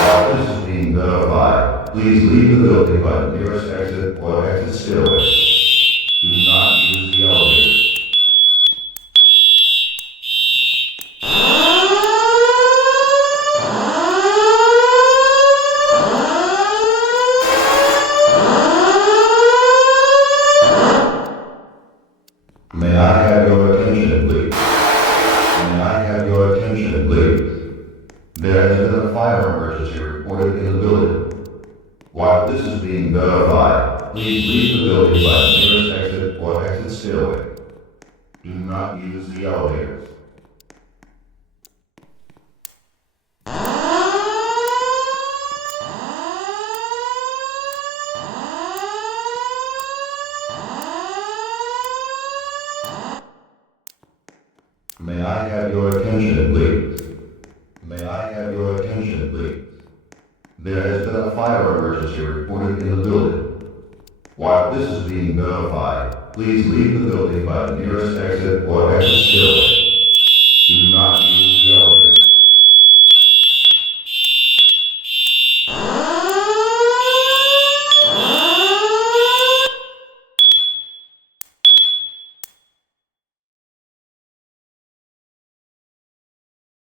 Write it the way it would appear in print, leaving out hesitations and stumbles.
While this is being verified, please leave the building by the nearest exit or exit stairway. Do not use the elevators. May I have your attention, please? May I have your attention, please? There has been a fire emergency reported in the building. While this is being verified, please leave the building by the nearest exit or exit stairway. Do not use the elevators. May I have your attention, please? May I have your attention, please? There has been a fire emergency reported in the building. While this is being verified, please leave the building by the nearest exit or exit stairway.